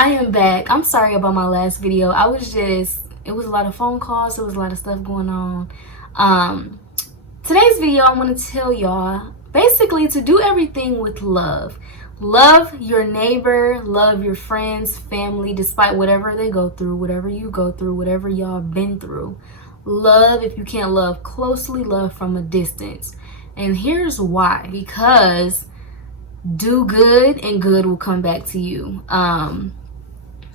I am back. I'm sorry about my last video. It was a lot of phone calls. There was a lot of stuff going on. Today's video, I want to tell y'all basically to do everything with love. Love your neighbor, love your friends, family, despite whatever they go through, whatever you go through, whatever y'all been through. Love, if you can't love closely, love from a distance. And here's why. Because do good and good will come back to you.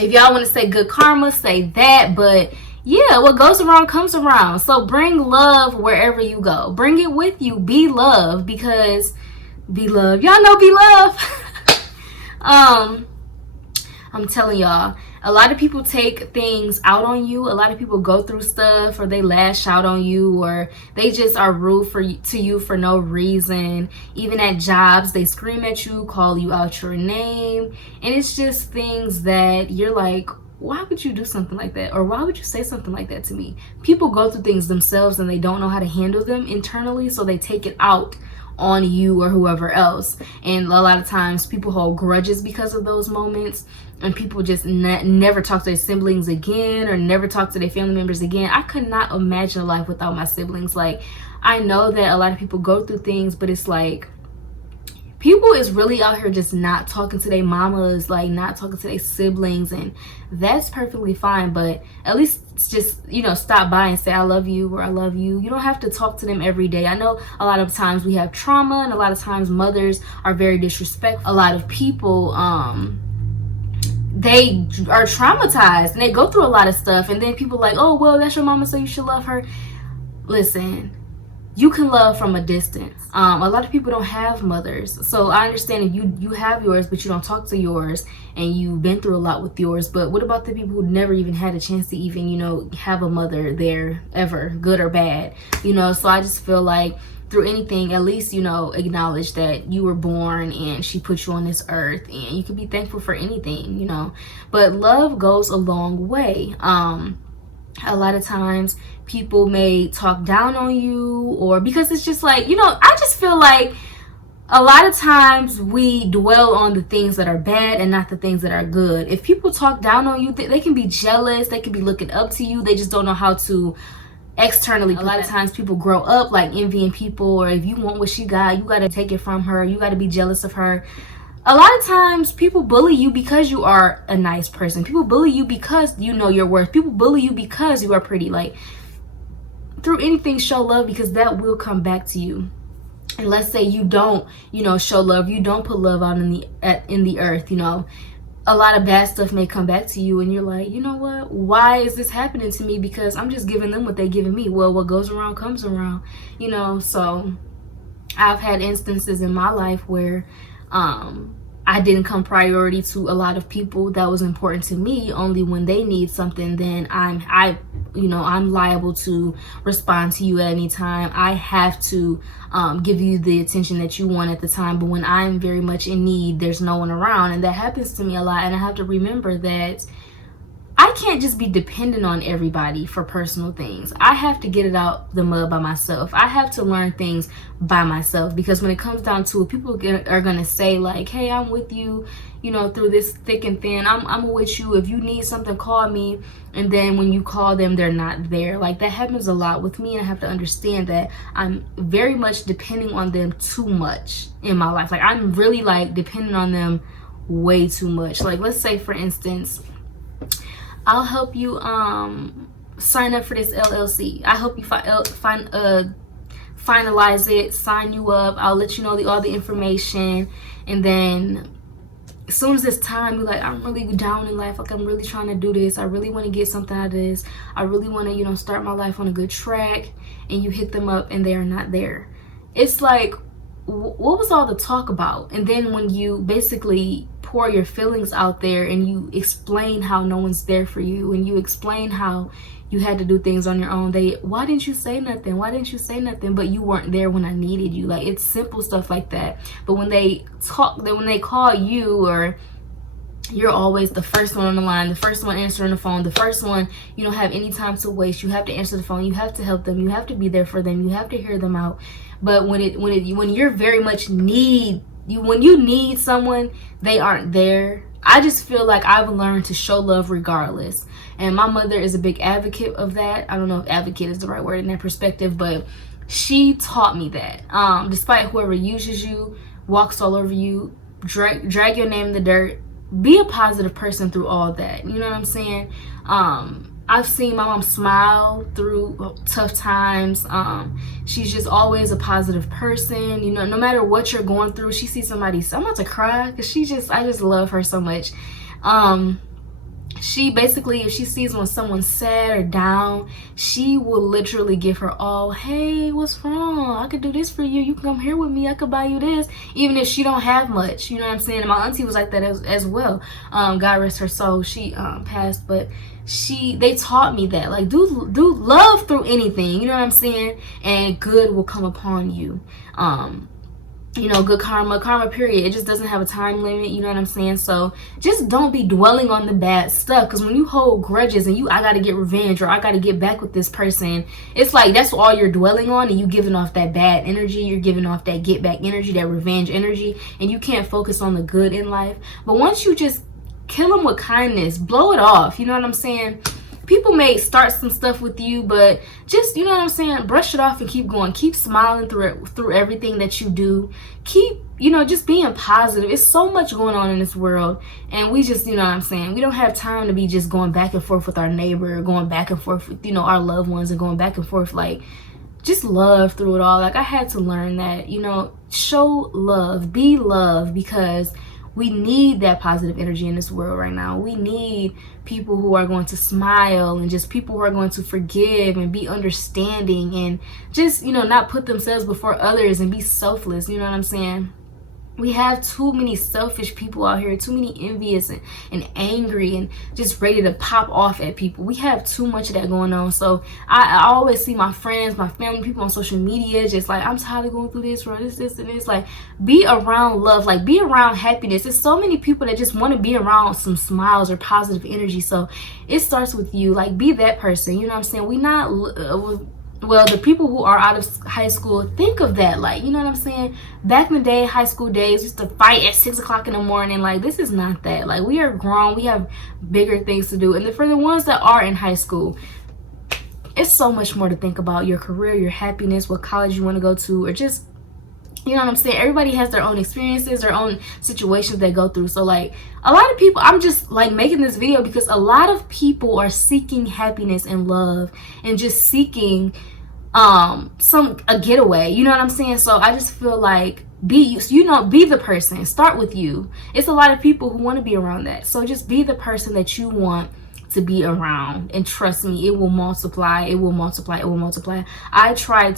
If y'all want to say good karma, say that. But yeah, what goes around comes around. So bring love wherever you go. Bring it with you. Be love, because be love. Y'all know be love. I'm telling y'all, a lot of people take things out on you. A lot of people go through stuff, or they lash out on you, or they just are rude to you for no reason. Even at jobs, they scream at you, call you out your name, and it's just things that you're like, why would you do something like that? Or why would you say something like that to me? People go through things themselves and they don't know how to handle them internally, so they take it out on you or whoever else. And a lot of times people hold grudges because of those moments, and people just never talk to their siblings again, or never talk to their family members again. I could not imagine a life without my siblings. Like, I know that a lot of people go through things, but it's like people is really out here just not talking to their mamas, like not talking to their siblings, and that's perfectly fine. But at least just, you know, stop by and say I love you or I love you. You don't have to talk to them every day. I know a lot of times we have trauma, and a lot of times mothers are very disrespectful. A lot of people they are traumatized and they go through a lot of stuff, and then people like, oh well, that's your mama, so you should love her. Listen, you can love from a distance. A lot of people don't have mothers, so I understand if you have yours, but you don't talk to yours, and you've been through a lot with yours. But what about the people who never even had a chance to even, you know, have a mother there ever, good or bad, you know? So I just feel like through anything, at least, you know, acknowledge that you were born and she put you on this earth, and you can be thankful for anything, you know. But love goes a long way. A lot of times people may talk down on you, or because it's just like, you know, I just feel like a lot of times we dwell on the things that are bad and not the things that are good. If people talk down on you, they can be jealous, they can be looking up to you, they just don't know how to externally. A lot of times people grow up like envying people, or if you want what she got, you got to take it from her, you got to be jealous of her. A lot of times people bully you because you are a nice person. People bully you because you know your worth. People bully you because you are pretty. Like, through anything, show love, because that will come back to you. And let's say you don't, you know, show love, you don't put love out in the earth, you know, a lot of bad stuff may come back to you, and you're like, you know what, why is this happening to me? Because I'm just giving them what they're giving me. Well, what goes around comes around, you know. So I've had instances in my life where I didn't come priority to a lot of people that was important to me. Only when they need something, then I'm liable to respond to you at any time. I have to give you the attention that you want at the time. But when I'm very much in need, there's no one around, and that happens to me a lot. And I have to remember that I can't just be dependent on everybody for personal things. I have to get it out the mud by myself. I have to learn things by myself, because when it comes down to it, people are going to say like, hey, I'm with you, you know, through this thick and thin. I'm with you. If you need something, call me. And then when you call them, they're not there. Like, that happens a lot with me, and I have to understand that I'm very much depending on them too much in my life. Like, I'm really like depending on them way too much. Like, let's say for instance, I'll help you sign up for this LLC. I help you finalize it, sign you up. I'll let you know all the information, and then as soon as it's time, you're like, I'm really down in life. Like, I'm really trying to do this. I really want to get something out of this. I really want to, you know, start my life on a good track. And you hit them up, and they are not there. It's like, what was all the talk about? And then when you basically pour your feelings out there, and you explain how no one's there for you, and you explain how you had to do things on your own, why didn't you say nothing? Why didn't you say nothing? But you weren't there when I needed you. Like, it's simple stuff like that. But when they call you, or you're always the first one on the line, the first one answering the phone, the first one, you don't have any time to waste. You have to answer the phone, you have to help them, you have to be there for them, you have to hear them out. But when you're very much when you need someone, they aren't there. I just feel like I've learned to show love regardless. And my mother is a big advocate of that. I don't know if advocate is the right word in that perspective, but she taught me that. Despite whoever uses you, walks all over you, drag your name in the dirt, be a positive person through all that. You know what I'm saying? I've seen my mom smile through tough times. She's just always a positive person. You know, no matter what you're going through, she sees somebody. I'm about to cry because I just love her so much. She basically, if she sees when someone's sad or down, she will literally give her all. Hey, what's wrong? I could do this for you. You can come here with me. I could buy you this. Even if she don't have much, you know what I'm saying? And my auntie was like that as well. God rest her soul. She passed, but they taught me that, like, do love through anything, you know what I'm saying? And good will come upon you. You know, good karma period. It just doesn't have a time limit, you know what I'm saying? So just don't be dwelling on the bad stuff, because when you hold grudges and I gotta get revenge, or I gotta get back with this person, it's like that's all you're dwelling on, and you giving off that bad energy, you're giving off that get back energy, that revenge energy, and you can't focus on the good in life. But once you just kill them with kindness, blow it off, you know what I'm saying? People may start some stuff with you, but just, you know what I'm saying, brush it off and keep going. Keep smiling through everything that you do. Keep, you know, just being positive. It's so much going on in this world, and we just, you know what I'm saying, we don't have time to be just going back and forth with our neighbor, going back and forth with, you know, our loved ones, and going back and forth. Like, just love through it all. Like, I had to learn that, you know, show love, be love, because we need that positive energy in this world right now. We need people who are going to smile, and just people who are going to forgive and be understanding, and just, you know, not put themselves before others and be selfless. You know what I'm saying? We have too many selfish people out here, too many envious and angry and just ready to pop off at people. We have too much of that going on. So I always see my friends, my family, people on social media just like, I'm tired of going through this, or this, and this. Like, be around love, like be around happiness. There's so many people that just want to be around some smiles or positive energy. So it starts with you. Like, be that person. You know what I'm saying? We not... well, the people who are out of high school, think of that. Like, you know what I'm saying? Back in the day, high school days, used to fight at 6 o'clock in the morning. Like, this is not that. Like, we are grown. We have bigger things to do. And for the ones that are in high school, it's so much more to think about. Your career, your happiness, what college you want to go to, or just, you know what I'm saying? Everybody has their own experiences, their own situations they go through. So, like, a lot of people, I'm just, like, making this video because a lot of people are seeking happiness and love and just seeking a getaway. You know what I'm saying? So I just feel like, be the person. Start with you. It's a lot of people who want to be around that. So just be the person that you want to be around. And trust me, it will multiply. It will multiply. It will multiply. I try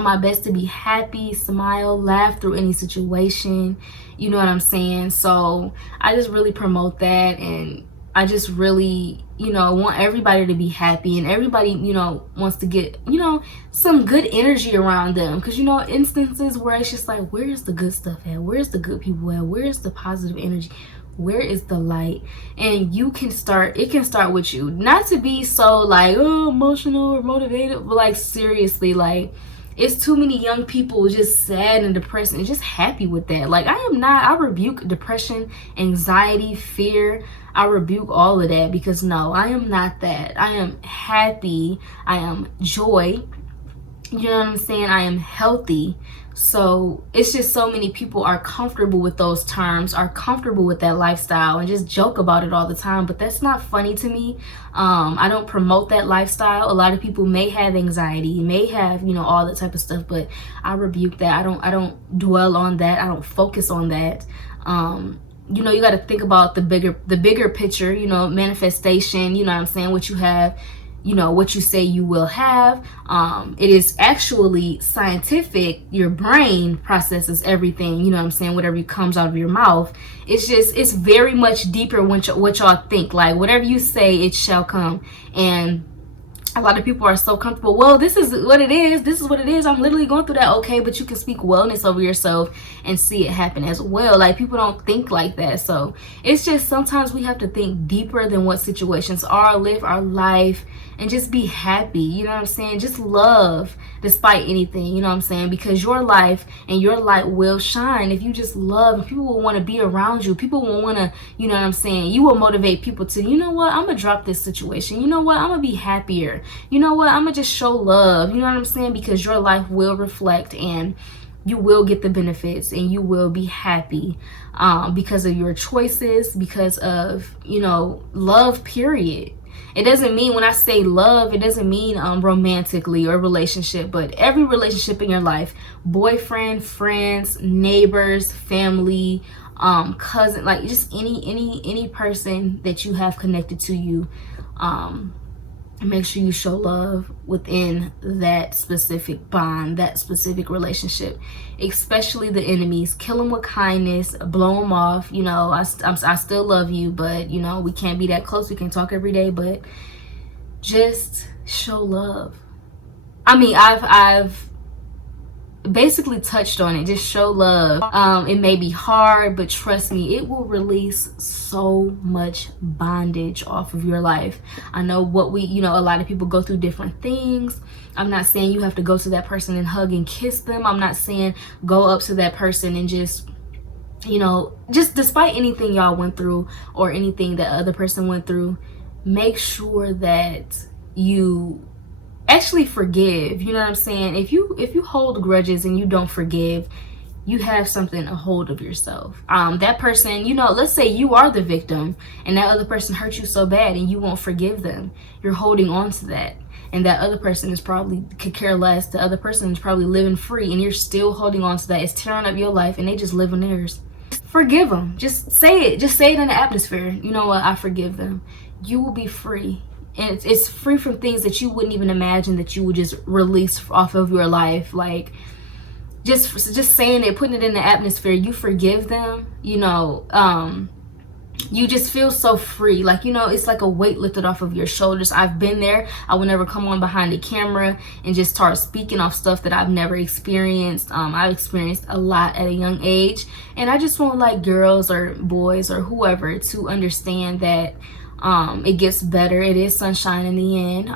my best to be happy, smile, laugh through any situation. You know what I'm saying? So I just really promote that, and I just really, you know, want everybody to be happy, and everybody, you know, wants to get, you know, some good energy around them. Because, you know, instances where it's just like, where's the good stuff at? Where's the good people at? Where's the positive energy? Where is the light? And it can start with you. Not to be so like, oh, emotional or motivated, but like, seriously, like, it's too many young people just sad and depressed and just happy with that. Like, I rebuke depression, anxiety, fear. I rebuke all of that, because no, I am not that. I am happy. I am joy. You know what I'm saying? I am healthy. So it's just so many people are comfortable with those terms, are comfortable with that lifestyle, and just joke about it all the time. But that's not funny to me. I don't promote that lifestyle. A lot of people may have anxiety, may have, you know, all that type of stuff, but I rebuke that. I don't dwell on that. I don't focus on that. You know, you got to think about the bigger picture, you know, manifestation, you know what I'm saying? What you have, you know, what you say you will have. It is actually scientific. Your brain processes everything, you know what I'm saying, whatever comes out of your mouth. It's very much deeper what y'all think. Like, whatever you say, it shall come. And a lot of people are so comfortable. Well, this is what it is. This is what it is. I'm literally going through that. Okay, but you can speak wellness over yourself and see it happen as well. Like, people don't think like that. So it's just sometimes we have to think deeper than what situations are, live our life, and just be happy. You know what I'm saying? Just love. despite anything, you know what I'm saying? Because your life and your light will shine if you just love, and people will want to be around you. People will want to, you know what I'm saying? You will motivate people to, you know what, I'm gonna drop this situation. You know what, I'm gonna be happier. You know what, I'm gonna just show love. You know what I'm saying? Because your life will reflect, and you will get the benefits, and you will be happy because of your choices, because of, you know, love, period. It doesn't mean, when I say love, it doesn't mean romantically or relationship, but every relationship in your life, boyfriend, friends, neighbors, family, cousin, like just any person that you have connected to you, make sure you show love within that specific bond, that specific relationship, especially the enemies. Kill them with kindness, blow them off. You know, I still love you, but you know, we can't be that close. We can talk every day, but just show love. I mean, I've basically touched on it. Just show love. It may be hard, but trust me, it will release so much bondage off of your life. I know you know, a lot of people go through different things. I'm not saying you have to go to that person and hug and kiss them. I'm not saying go up to that person and just, you know, just despite anything y'all went through or anything that other person went through, make sure that you actually forgive. You know what I'm saying? If you hold grudges and you don't forgive, you have something a hold of yourself. That person, you know, let's say you are the victim and that other person hurt you so bad and you won't forgive them. You're holding on to that, and that other person is probably could care less. The other person is probably living free, and you're still holding on to that. It's tearing up your life, and they just live in theirs. Forgive them. Just say it. Just say it in the atmosphere. You know what? I forgive them. You will be free. And it's free from things that you wouldn't even imagine that you would just release off of your life. Like just saying it, putting it in the atmosphere. You forgive them, you know, you just feel so free. Like, you know, it's like a weight lifted off of your shoulders. I've been there. I would never come on behind the camera and just start speaking off stuff that I've never experienced. I've experienced a lot at a young age, and I just want like girls or boys or whoever to understand that it gets better. It is sunshine in the end.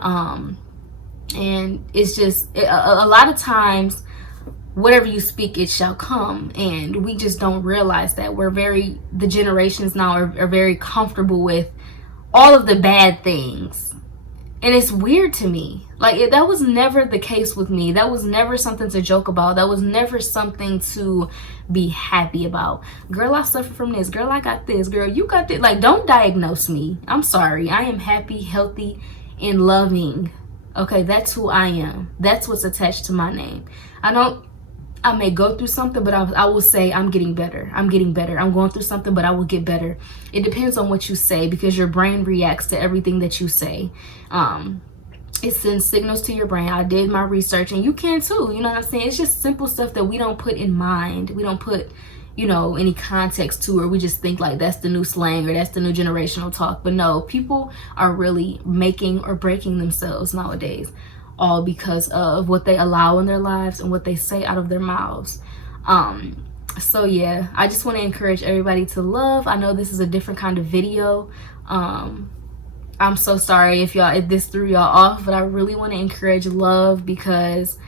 And it's just a lot of times, whatever you speak, it shall come. And we just don't realize that. The generations now are very comfortable with all of the bad things. And it's weird to me. Like, that was never the case with me. That was never something to joke about. That was never something to be happy about. Girl, I suffer from this. Girl, I got this. Girl, you got this. Like, don't diagnose me. I'm sorry. I am happy, healthy, and loving. Okay, that's who I am. That's what's attached to my name. I may go through something, but I will say I'm getting better. I'm getting better. I'm going through something, but I will get better. It depends on what you say, because your brain reacts to everything that you say. It sends signals to your brain. I did my research, and you can too. You know what I'm saying? It's just simple stuff that we don't put in mind. We don't put, you know, any context to, or we just think like that's the new slang or that's the new generational talk. But no, people are really making or breaking themselves nowadays, all because of what they allow in their lives and what they say out of their mouths. So yeah, I just want to encourage everybody to love. I know this is a different kind of video. I'm so sorry if this threw y'all off, but I really want to encourage love, because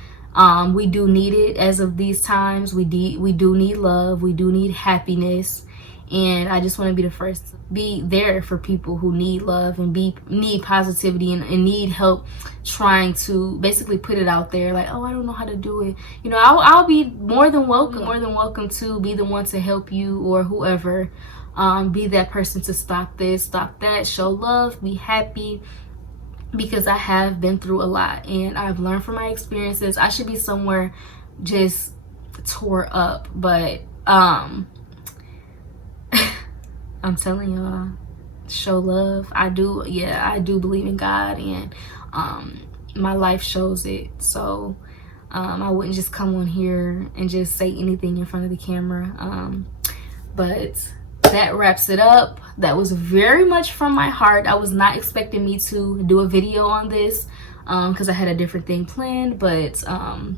we do need it as of these times. We do need love. We do need happiness. And I just want to be the first to be there for people who need love and need positivity and need help trying to basically put it out there. Like, oh, I don't know how to do it. You know, I'll be more than welcome to be the one to help you, or whoever. Be that person to stop this, stop that, show love, be happy, because I have been through a lot and I've learned from my experiences. I should be somewhere just tore up, but I'm telling y'all, show love. I do believe in God, and my life shows it. So I wouldn't just come on here and just say anything in front of the camera. But that wraps it up. That was very much from my heart. I was not expecting me to do a video on this because I had a different thing planned, but I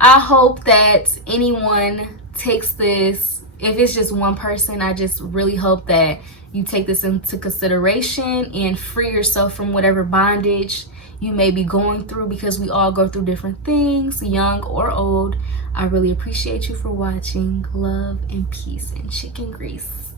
hope that anyone takes this. If it's just one person, I just really hope that you take this into consideration and free yourself from whatever bondage you may be going through, because we all go through different things, young or old. I really appreciate you for watching. Love and peace and chicken grease.